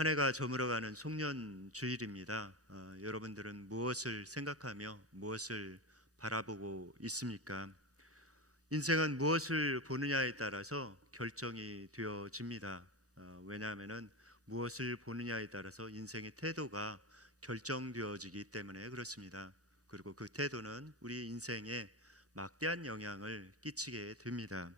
한 해가 저물어가는 송년 주일입니다. 여러분들은 무엇을 생각하며 무엇을 바라보고 있습니까? 인생은 무엇을 보느냐에 따라서 결정이 되어집니다. 왜냐하면 무엇을 보느냐에 따라서 인생의 태도가 결정되어지기 때문에 그렇습니다. 그리고 그 태도는 우리 인생에 막대한 영향을 끼치게 됩니다.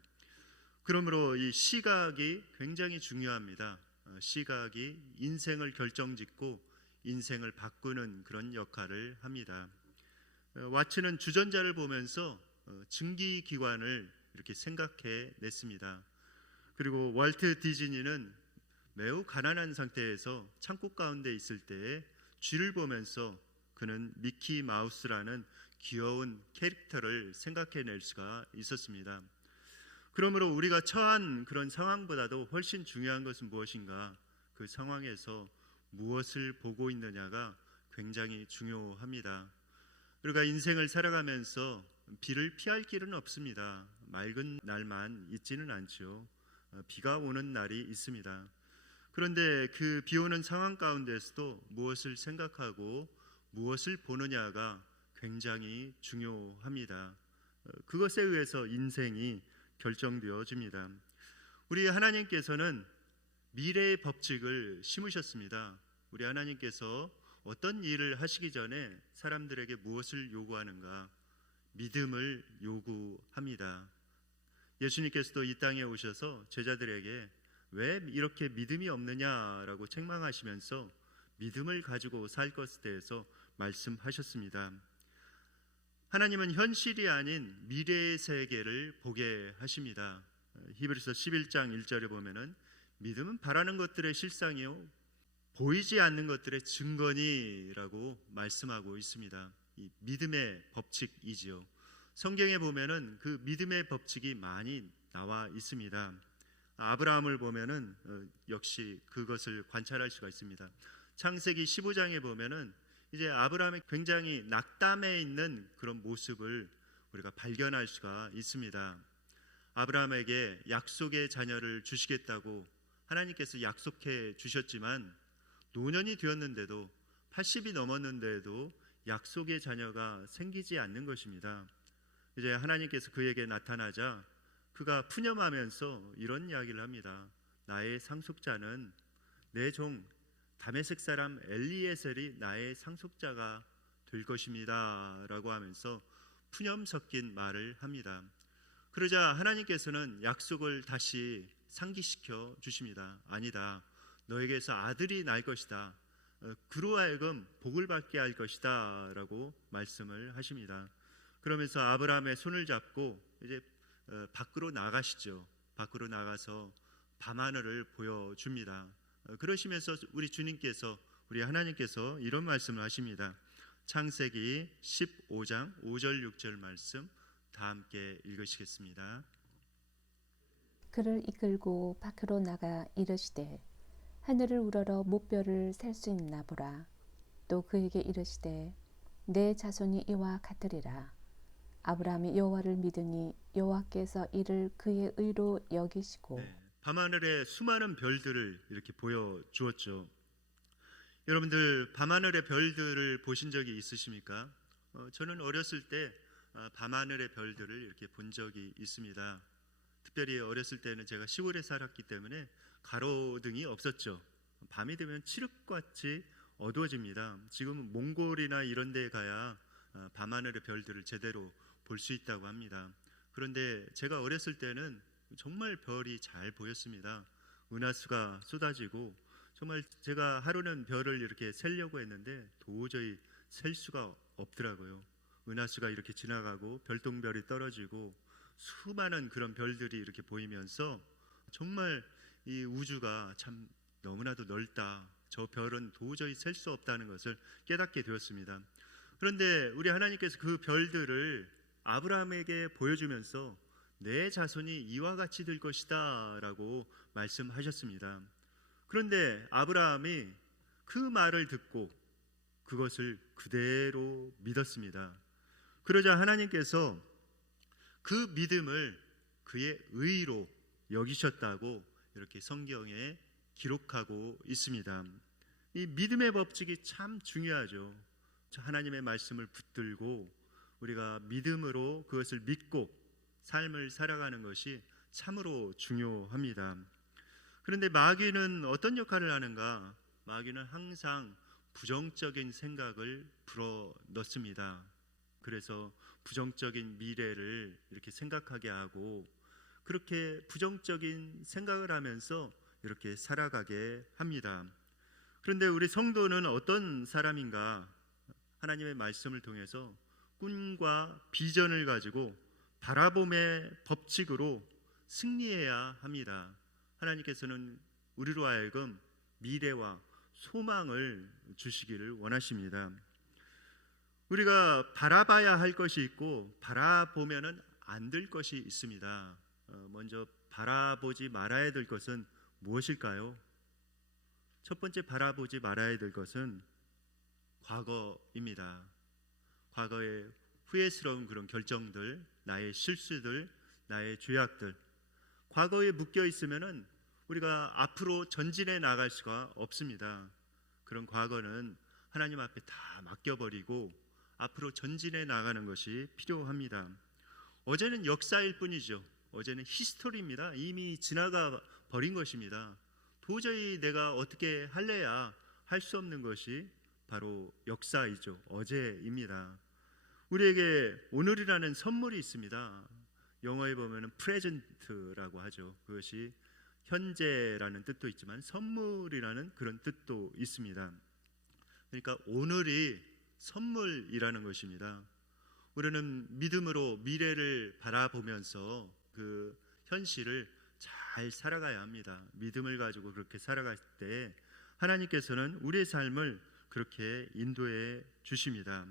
그러므로 이 시각이 굉장히 중요합니다. 시각이 인생을 결정짓고 인생을 바꾸는 그런 역할을 합니다. 와츠는 주전자를 보면서 증기기관을 이렇게 생각해 냈습니다. 그리고 월트 디즈니는 매우 가난한 상태에서 창고 가운데 있을 때에 쥐를 보면서 그는 미키 마우스라는 귀여운 캐릭터를 생각해 낼 수가 있었습니다. 그러므로 우리가 처한 그런 상황보다도 훨씬 중요한 것은 무엇인가? 그 상황에서 무엇을 보고 있느냐가 굉장히 중요합니다. 우리가 인생을 살아가면서 비를 피할 길은 없습니다. 맑은 날만 있지는 않죠. 비가 오는 날이 있습니다. 그런데 그 비 오는 상황 가운데서도 무엇을 생각하고 무엇을 보느냐가 굉장히 중요합니다. 그것에 의해서 인생이 결정되어집니다. 우리 하나님께서는 미래의 법칙을 심으셨습니다. 우리 하나님께서 어떤 일을 하시기 전에 사람들에게 무엇을 요구하는가? 믿음을 요구합니다. 예수님께서도 이 땅에 오셔서 제자들에게 왜 이렇게 믿음이 없느냐라고 책망하시면서 믿음을 가지고 살 것에 대해서 말씀하셨습니다. 하나님은 현실이 아닌 미래의 세계를 보게 하십니다. 히브리서 11장 1절에 보면은 믿음은 바라는 것들의 실상이요 보이지 않는 것들의 증거니라고 말씀하고 있습니다. 이 믿음의 법칙이지요. 성경에 보면은 그 믿음의 법칙이 많이 나와 있습니다. 아브라함을 보면은 역시 그것을 관찰할 수가 있습니다. 창세기 15장에 보면은 이제 아브라함이 굉장히 낙담해 있는 그런 모습을 우리가 발견할 수가 있습니다. 아브라함에게 약속의 자녀를 주시겠다고 하나님께서 약속해 주셨지만 노년이 되었는데도 80이 넘었는데도 약속의 자녀가 생기지 않는 것입니다. 이제 하나님께서 그에게 나타나자 그가 푸념하면서 이런 이야기를 합니다. 나의 상속자는 내 종 다메섹 사람 엘리에셀이 나의 상속자가 될 것입니다 라고 하면서 푸념 섞인 말을 합니다. 그러자 하나님께서는 약속을 다시 상기시켜 주십니다. 아니다, 너에게서 아들이 날 것이다, 그로 하여금 복을 받게 할 것이다 라고 말씀을 하십니다. 그러면서 아브라함의 손을 잡고 이제 밖으로 나가시죠. 밖으로 나가서 밤하늘을 보여줍니다. 그러시면서 우리 주님께서, 우리 하나님께서 이런 말씀을 하십니다. 창세기 15장 5절 6절 말씀 다 함께 읽으시겠습니다. 그를 이끌고 밖으로 나가 이르시되 하늘을 우러러 목별을 셀 수 있나 보라. 또 그에게 이르시되 내 자손이 이와 같으리라. 아브라함이 여호와를 믿으니 여호와께서 이를 그의 의로 여기시고. 밤하늘에 수많은 별들을 이렇게 보여주었죠. 여러분들 밤하늘의 별들을 보신 적이 있으십니까? 저는 어렸을 때 밤하늘의 별들을 이렇게 본 적이 있습니다. 특별히 어렸을 때는 제가 시골에 살았기 때문에 가로등이 없었죠. 밤이 되면 칠흑같이 어두워집니다. 지금은 몽골이나 이런 데 가야 밤하늘의 별들을 제대로 볼 수 있다고 합니다. 그런데 제가 어렸을 때는 정말 별이 잘 보였습니다. 은하수가 쏟아지고 정말 제가 하루는 별을 이렇게 세려고 했는데 도저히 셀 수가 없더라고요. 은하수가 이렇게 지나가고 별똥별이 떨어지고 수많은 그런 별들이 이렇게 보이면서 정말 이 우주가 참 너무나도 넓다, 저 별은 도저히 셀 수 없다는 것을 깨닫게 되었습니다. 그런데 우리 하나님께서 그 별들을 아브라함에게 보여주면서 내 자손이 이와 같이 될 것이다 라고 말씀하셨습니다. 그런데 아브라함이 그 말을 듣고 그것을 그대로 믿었습니다. 그러자 하나님께서 그 믿음을 그의 의로 여기셨다고 이렇게 성경에 기록하고 있습니다. 이 믿음의 법칙이 참 중요하죠. 하나님의 말씀을 붙들고 우리가 믿음으로 그것을 믿고 삶을 살아가는 것이 참으로 중요합니다. 그런데 마귀는 어떤 역할을 하는가? 마귀는 항상 부정적인 생각을 불어넣습니다. 그래서 부정적인 미래를 이렇게 생각하게 하고 그렇게 부정적인 생각을 하면서 이렇게 살아가게 합니다. 그런데 우리 성도는 어떤 사람인가? 하나님의 말씀을 통해서 꿈과 비전을 가지고 바라봄의 법칙으로 승리해야 합니다. 하나님께서는 우리로 하여금 미래와 소망을 주시기를 원하십니다. 우리가 바라봐야 할 것이 있고 바라보면은 안 될 것이 있습니다. 먼저 바라보지 말아야 될 것은 무엇일까요? 첫 번째 바라보지 말아야 될 것은 과거입니다. 과거의 후회스러운 그런 결정들, 나의 실수들, 나의 죄악들, 과거에 묶여 있으면은 우리가 앞으로 전진해 나갈 수가 없습니다. 그런 과거는 하나님 앞에 다 맡겨버리고 앞으로 전진해 나가는 것이 필요합니다. 어제는 역사일 뿐이죠. 어제는 히스토리입니다. 이미 지나가 버린 것입니다. 도저히 내가 어떻게 할래야 할 수 없는 것이 바로 역사이죠. 어제입니다. 우리에게 오늘이라는 선물이 있습니다. 영어에 보면 프레젠트라고 하죠. 그것이 현재라는 뜻도 있지만 선물이라는 그런 뜻도 있습니다. 그러니까 오늘이 선물이라는 것입니다. 우리는 믿음으로 미래를 바라보면서 그 현실을 잘 살아가야 합니다. 믿음을 가지고 그렇게 살아갈 때 하나님께서는 우리의 삶을 그렇게 인도해 주십니다.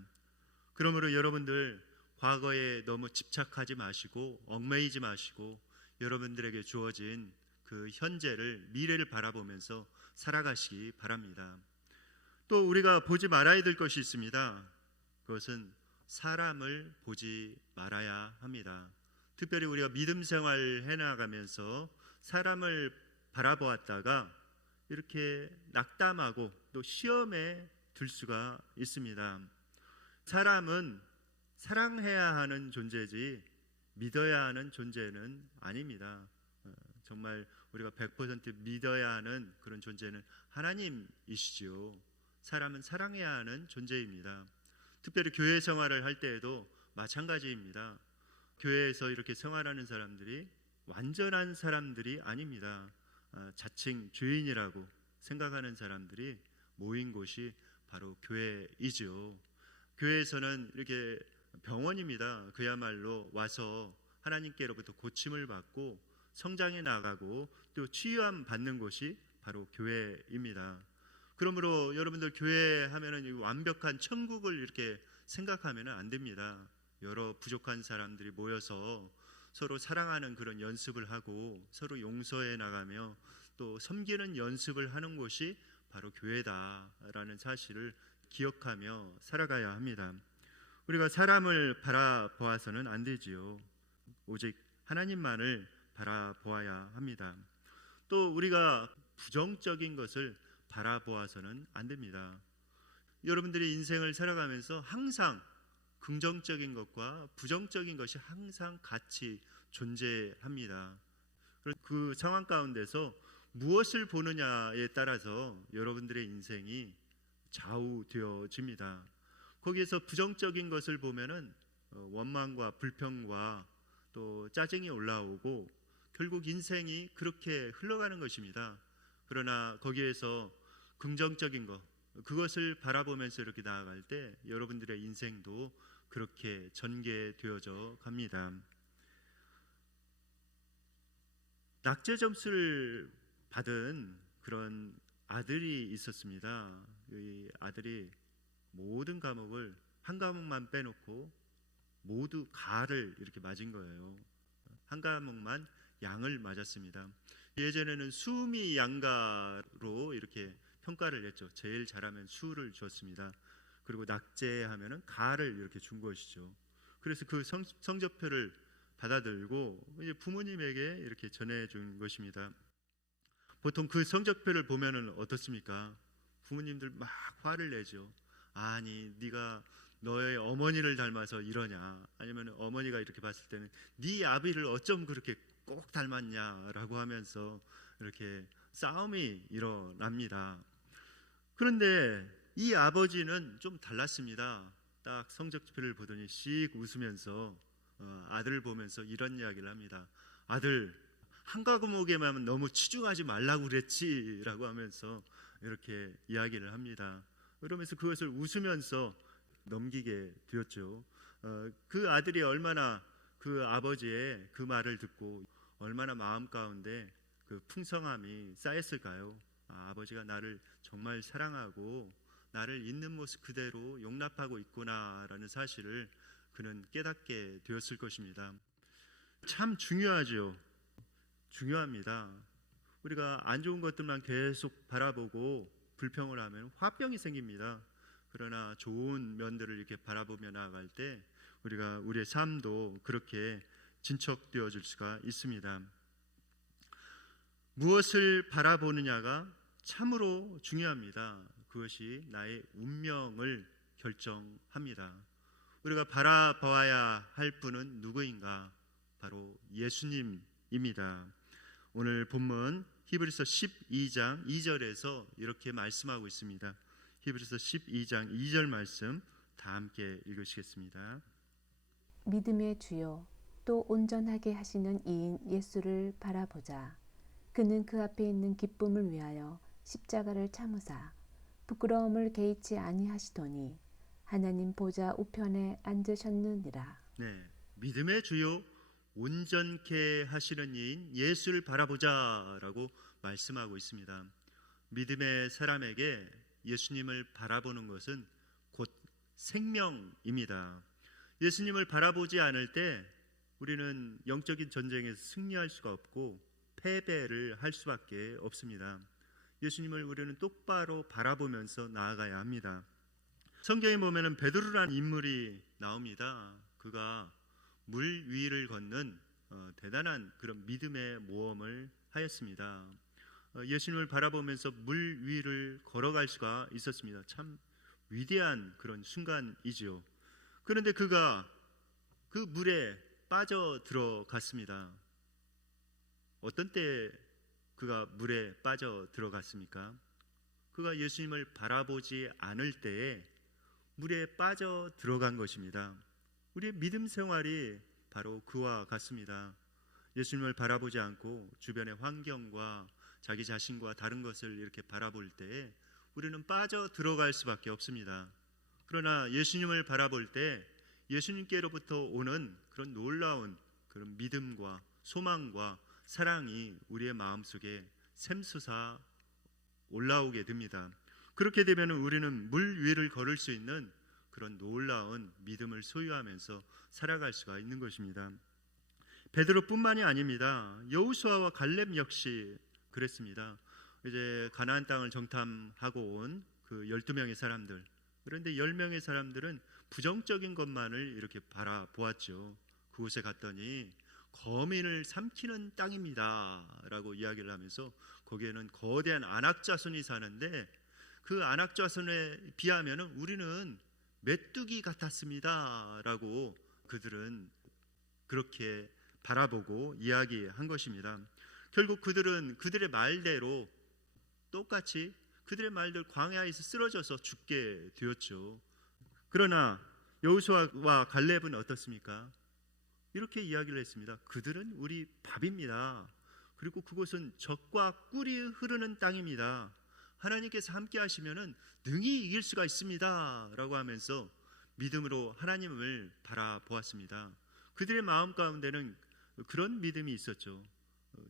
그러므로 여러분들 과거에 너무 집착하지 마시고 얽매이지 마시고 여러분들에게 주어진 그 현재를 미래를 바라보면서 살아가시기 바랍니다. 또 우리가 보지 말아야 될 것이 있습니다. 그것은 사람을 보지 말아야 합니다. 특별히 우리가 믿음 생활을 해나가면서 사람을 바라보았다가 이렇게 낙담하고 또 시험에 들 수가 있습니다. 사람은 사랑해야 하는 존재지 믿어야 하는 존재는 아닙니다. 정말 우리가 100% 믿어야 하는 그런 존재는 하나님이시지요. 사람은 사랑해야 하는 존재입니다. 특별히 교회 생활을 할 때에도 마찬가지입니다. 교회에서 이렇게 생활하는 사람들이 완전한 사람들이 아닙니다. 자칭 죄인이라고 생각하는 사람들이 모인 곳이 바로 교회이죠. 교회에서는 이렇게 병원입니다. 그야말로 와서 하나님께로부터 고침을 받고 성장해 나가고 또 치유함 받는 곳이 바로 교회입니다. 그러므로 여러분들 교회 하면은 완벽한 천국을 이렇게 생각하면 안 됩니다. 여러 부족한 사람들이 모여서 서로 사랑하는 그런 연습을 하고 서로 용서해 나가며 또 섬기는 연습을 하는 곳이 바로 교회다라는 사실을 기억하며 살아가야 합니다. 우리가 사람을 바라보아서는 안 되지요. 오직 하나님만을 바라보아야 합니다. 또 우리가 부정적인 것을 바라보아서는 안 됩니다. 여러분들이 인생을 살아가면서 항상 긍정적인 것과 부정적인 것이 항상 같이 존재합니다. 그 상황 가운데서 무엇을 보느냐에 따라서 여러분들의 인생이 좌우되어집니다. 거기에서 부정적인 것을 보면은 원망과 불평과 또 짜증이 올라오고 결국 인생이 그렇게 흘러가는 것입니다. 그러나 거기에서 긍정적인 것, 그것을 바라보면서 이렇게 나아갈 때 여러분들의 인생도 그렇게 전개되어져 갑니다. 낙제 점수를 받은 그런 아들이 있었습니다. 이 아들이 모든 과목을 한 과목만 빼놓고 모두 가를 이렇게 맞은 거예요. 한 과목만 양을 맞았습니다. 예전에는 수미 양가로 이렇게 평가를 했죠. 제일 잘하면 수를 줬습니다. 그리고 낙제하면은 가를 이렇게 준 것이죠. 그래서 그 성적표를 받아들고 이제 부모님에게 이렇게 전해준 것입니다. 보통 그 성적표를 보면은 어떻습니까? 부모님들 막 화를 내죠. 아니, 네가 너의 어머니를 닮아서 이러냐? 아니면 어머니가 이렇게 봤을 때는 네 아비를 어쩜 그렇게 꼭 닮았냐라고 하면서 이렇게 싸움이 일어납니다. 그런데 이 아버지는 좀 달랐습니다. 딱 성적표를 보더니 씩 웃으면서 아들을 보면서 이런 이야기를 합니다. 아들, 한 과목에만 너무 치중하지 말라고 그랬지라고 하면서 이렇게 이야기를 합니다. 그러면서 그것을 웃으면서 넘기게 되었죠. 그 아들이 얼마나 그 아버지의 그 말을 듣고 얼마나 마음 가운데 그 풍성함이 쌓였을까요? 아버지가 나를 정말 사랑하고 나를 있는 모습 그대로 용납하고 있구나라는 사실을 그는 깨닫게 되었을 것입니다. 참 중요하죠. 중요합니다. 우리가 안 좋은 것들만 계속 바라보고 불평을 하면 화병이 생깁니다. 그러나 좋은 면들을 이렇게 바라보며 나아갈 때 우리가 우리의 삶도 그렇게 진척되어 줄 수가 있습니다. 무엇을 바라보느냐가 참으로 중요합니다. 그것이 나의 운명을 결정합니다. 우리가 바라봐야 할 분은 누구인가? 바로 예수님입니다. 오늘 본문 히브리서 12장 2절에서 이렇게 말씀하고 있습니다. 히브리서 12장 2절 말씀 다 함께 읽으시겠습니다. 믿음의 주요 또 온전하게 하시는 이인 예수를 바라보자. 그는 그 앞에 있는 기쁨을 위하여 십자가를 참으사 부끄러움을 개의치 아니하시더니 하나님 보좌 우편에 앉으셨느니라. 네, 믿음의 주요 온전케 하시는 이인 예수를 바라보자라고 말씀하고 있습니다. 믿음의 사람에게 예수님을 바라보는 것은 곧 생명입니다. 예수님을 바라보지 않을 때 우리는 영적인 전쟁에서 승리할 수가 없고 패배를 할 수밖에 없습니다. 예수님을 우리는 똑바로 바라보면서 나아가야 합니다. 성경에 보면은 베드로라는 인물이 나옵니다. 그가 물 위를 걷는 대단한 그런 믿음의 모험을 하였습니다. 예수님을 바라보면서 물 위를 걸어갈 수가 있었습니다. 참 위대한 그런 순간이지요. 그런데 그가 그 물에 빠져 들어갔습니다. 어떤 때 그가 물에 빠져 들어갔습니까? 그가 예수님을 바라보지 않을 때에 물에 빠져 들어간 것입니다. 우리의 믿음 생활이 바로 그와 같습니다. 예수님을 바라보지 않고 주변의 환경과 자기 자신과 다른 것을 이렇게 바라볼 때에 우리는 빠져 들어갈 수밖에 없습니다. 그러나 예수님을 바라볼 때 예수님께로부터 오는 그런 놀라운 그런 믿음과 소망과 사랑이 우리의 마음속에 샘솟아 올라오게 됩니다. 그렇게 되면 우리는 물 위를 걸을 수 있는 그런 놀라운 믿음을 소유하면서 살아갈 수가 있는 것입니다. 베드로뿐만이 아닙니다. 여호수아와 갈렙 역시 그랬습니다. 이제 가나안 땅을 정탐하고 온 그 12명의 사람들, 그런데 10명의 사람들은 부정적인 것만을 이렇게 바라보았죠. 그곳에 갔더니 거민을 삼키는 땅입니다 라고 이야기를 하면서 거기에는 거대한 안악자손이 사는데 그 안악자손에 비하면 우리는 메뚜기 같았습니다 라고 그들은 그렇게 바라보고 이야기한 것입니다. 결국 그들은 그들의 말대로 똑같이 그들의 말대로 광야에서 쓰러져서 죽게 되었죠. 그러나 여호수아와 갈렙은 어떻습니까? 이렇게 이야기를 했습니다. 그들은 우리 밥입니다. 그리고 그곳은 젖과 꿀이 흐르는 땅입니다. 하나님께서 함께 하시면은 능히 이길 수가 있습니다 라고 하면서 믿음으로 하나님을 바라보았습니다. 그들의 마음 가운데는 그런 믿음이 있었죠.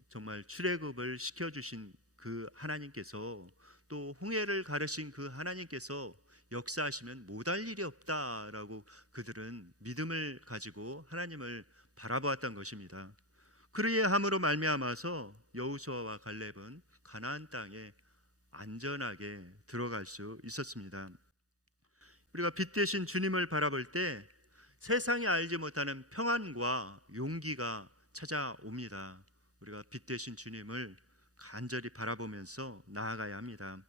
정말 출애굽을 시켜주신 그 하나님께서 또 홍해를 가르신 그 하나님께서 역사하시면 못할 일이 없다라고 그들은 믿음을 가지고 하나님을 바라보았던 것입니다. 그러함으로 말미암아서 여호수아와 갈렙은 가나안 땅에 안전하게 들어갈 수 있었습니다. 우리가 빛 대신 주님을 바라볼 때 세상이 알지 못하는 평안과 용기가 찾아옵니다. 우리가 빛 대신 주님을 간절히 바라보면서 나아가야 합니다.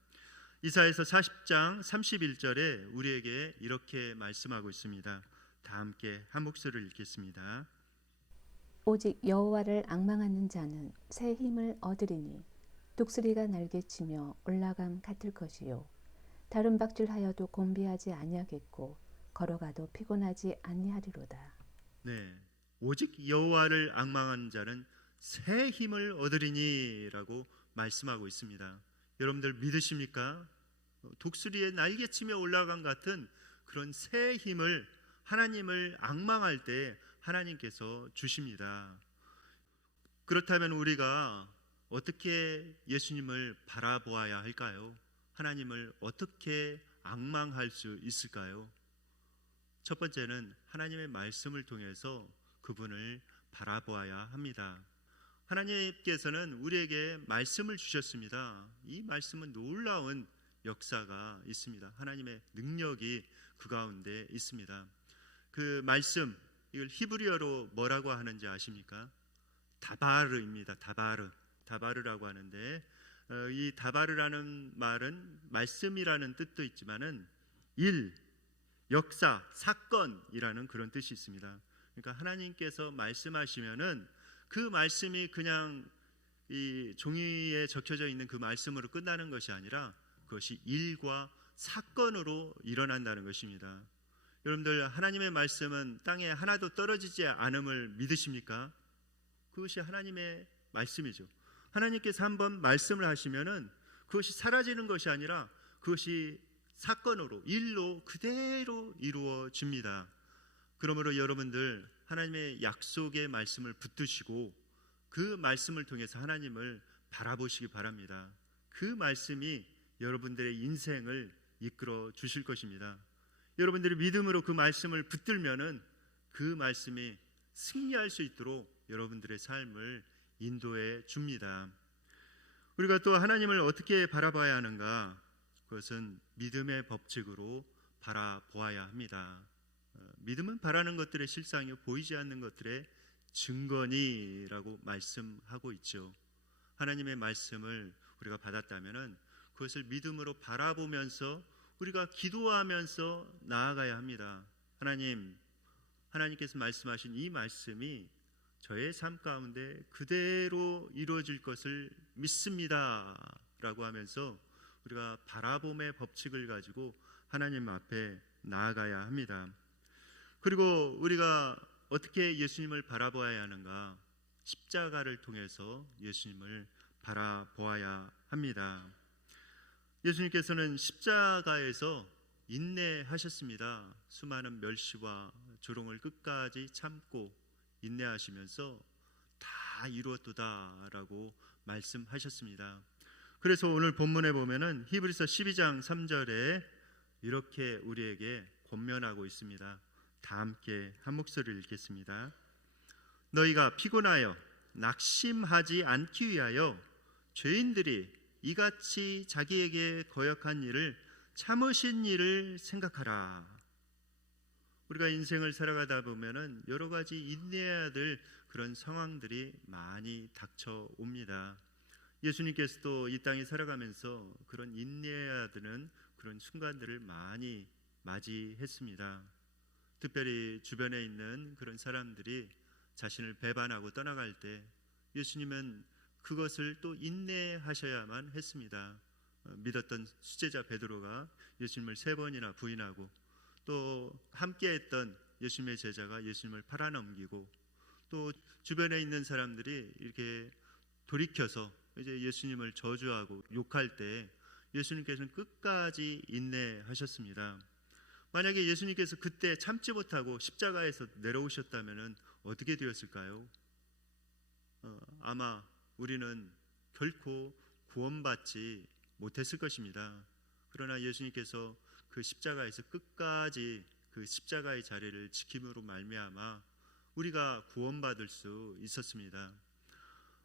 이사야서 40장 31절에 우리에게 이렇게 말씀하고 있습니다. 다 함께 한 목소리를 읽겠습니다. 오직 여호와를 앙망하는 자는 새 힘을 얻으리니 독수리가 날개치며 올라감 같을 것이요 다른 박질하여도 곤비하지 아니하겠고 걸어가도 피곤하지 아니하리로다. 네, 오직 여호와를 앙망하는 자는 새 힘을 얻으리니라고 말씀하고 있습니다. 여러분들 믿으십니까? 독수리의 날개치며 올라간 같은 그런 새 힘을 하나님을 앙망할 때 하나님께서 주십니다. 그렇다면 우리가 어떻게 예수님을 바라보아야 할까요? 하나님을 어떻게 앙망할 수 있을까요? 첫 번째는 하나님의 말씀을 통해서 그분을 바라보아야 합니다. 하나님께서는 우리에게 말씀을 주셨습니다. 이 말씀은 놀라운 역사가 있습니다. 하나님의 능력이 그 가운데 있습니다. 그 말씀, 이걸 히브리어로 뭐라고 하는지 아십니까? 다바르입니다. 다바르라고 하는데 이 다바르라는 말은 말씀이라는 뜻도 있지만은 일, 역사, 사건이라는 그런 뜻이 있습니다. 그러니까 하나님께서 말씀하시면은 그 말씀이 그냥 이 종이에 적혀져 있는 그 말씀으로 끝나는 것이 아니라 그것이 일과 사건으로 일어난다는 것입니다. 여러분들 하나님의 말씀은 땅에 하나도 떨어지지 않음을 믿으십니까? 그것이 하나님의 말씀이죠. 하나님께서 한번 말씀을 하시면은 그것이 사라지는 것이 아니라 그것이 사건으로 일로 그대로 이루어집니다. 그러므로 여러분들 하나님의 약속의 말씀을 붙드시고 그 말씀을 통해서 하나님을 바라보시기 바랍니다. 그 말씀이 여러분들의 인생을 이끌어 주실 것입니다. 여러분들이 믿음으로 그 말씀을 붙들면은 그 말씀이 승리할 수 있도록 여러분들의 삶을 인도해 줍니다. 우리가 또 하나님을 어떻게 바라봐야 하는가? 그것은 믿음의 법칙으로 바라보아야 합니다. 믿음은 바라는 것들의 실상이요 보이지 않는 것들의 증거니라고 말씀하고 있죠. 하나님의 말씀을 우리가 받았다면은 그것을 믿음으로 바라보면서 우리가 기도하면서 나아가야 합니다. 하나님께서 말씀하신 이 말씀이 저의 삶 가운데 그대로 이루어질 것을 믿습니다 라고 하면서 우리가 바라봄의 법칙을 가지고 하나님 앞에 나아가야 합니다. 그리고 우리가 어떻게 예수님을 바라보아야 하는가? 십자가를 통해서 예수님을 바라보아야 합니다. 예수님께서는 십자가에서 인내하셨습니다. 수많은 멸시와 조롱을 끝까지 참고 인내하시면서 다 이루었도다라고 말씀하셨습니다. 그래서 오늘 본문에 보면은 히브리서 12장 3절에 이렇게 우리에게 권면하고 있습니다. 다 함께 한 목소리를 읽겠습니다. 너희가 피곤하여 낙심하지 않기 위하여 죄인들이 이같이 자기에게 거역한 일을 참으신 일을 생각하라. 우리가 인생을 살아가다 보면은 여러 가지 인내해야 될 그런 상황들이 많이 닥쳐옵니다. 예수님께서도 이 땅에 살아가면서 그런 인내해야 되는 그런 순간들을 많이 맞이했습니다. 특별히 주변에 있는 그런 사람들이 자신을 배반하고 떠나갈 때 예수님은 그것을 또 인내하셔야만 했습니다. 믿었던 수제자 베드로가 예수님을 3번이나 부인하고 또 함께했던 예수님의 제자가 예수님을 팔아넘기고 또 주변에 있는 사람들이 이렇게 돌이켜서 이제 예수님을 저주하고 욕할 때 예수님께서는 끝까지 인내하셨습니다. 만약에 예수님께서 그때 참지 못하고 십자가에서 내려오셨다면 어떻게 되었을까요? 아마 우리는 결코 구원받지 못했을 것입니다. 그러나 예수님께서 그 십자가에서 끝까지 그 십자가의 자리를 지킴으로 말미암아 우리가 구원받을 수 있었습니다.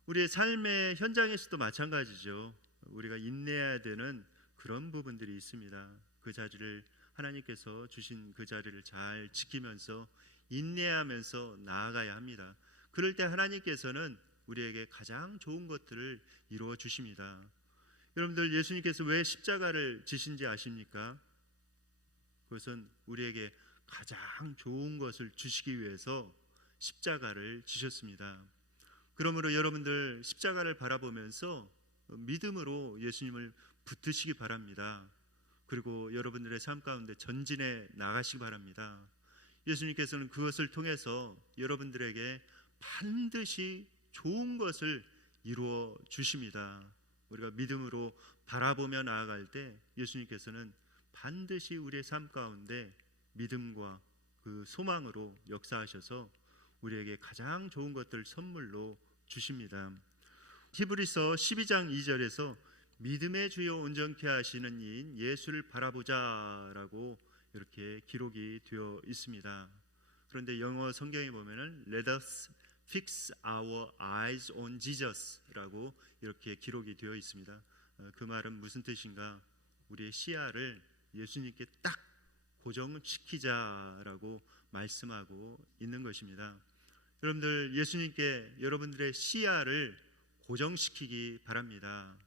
우리의 삶의 현장에서도 마찬가지죠. 우리가 인내해야 되는 그런 부분들이 있습니다. 그 자리를 하나님께서 주신 그 자리를 잘 지키면서 인내하면서 나아가야 합니다. 그럴 때 하나님께서는 우리에게 가장 좋은 것들을 이루어 주십니다. 여러분들, 예수님께서 왜 십자가를 지신지 아십니까? 그것은 우리에게 가장 좋은 것을 주시기 위해서 십자가를 지셨습니다. 그러므로 여러분들 십자가를 바라보면서 믿음으로 예수님을 붙드시기 바랍니다. 그리고 여러분들의 삶 가운데 전진해 나가시기 바랍니다. 예수님께서는 그것을 통해서 여러분들에게 반드시 좋은 것을 이루어 주십니다. 우리가 믿음으로 바라보며 나아갈 때 예수님께서는 반드시 우리의 삶 가운데 믿음과 그 소망으로 역사하셔서 우리에게 가장 좋은 것들 선물로 주십니다. 히브리서 12장 2절에서 믿음의 주요 온전케 하시는 이인 예수를 바라보자라고 이렇게 기록이 되어 있습니다. 그런데 영어 성경에 보면은 Let us fix our eyes on Jesus라고 이렇게 기록이 되어 있습니다. 그 말은 무슨 뜻인가? 우리의 시야를 예수님께 딱 고정시키자라고 말씀하고 있는 것입니다. 여러분들, 예수님께 여러분들의 시야를 고정시키기 바랍니다.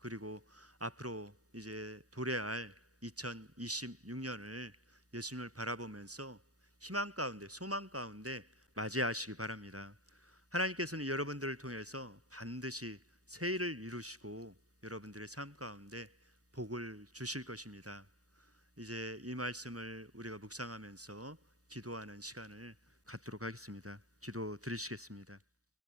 그리고 앞으로 이제 도래할 2026년을 예수님을 바라보면서 희망 가운데, 소망 가운데 맞이하시기 바랍니다. 하나님께서는 여러분들을 통해서 반드시 새 일을 이루시고 여러분들의 삶 가운데 복을 주실 것입니다. 이제 이 말씀을 우리가 묵상하면서 기도하는 시간을 갖도록 하겠습니다. 기도 드리시겠습니다.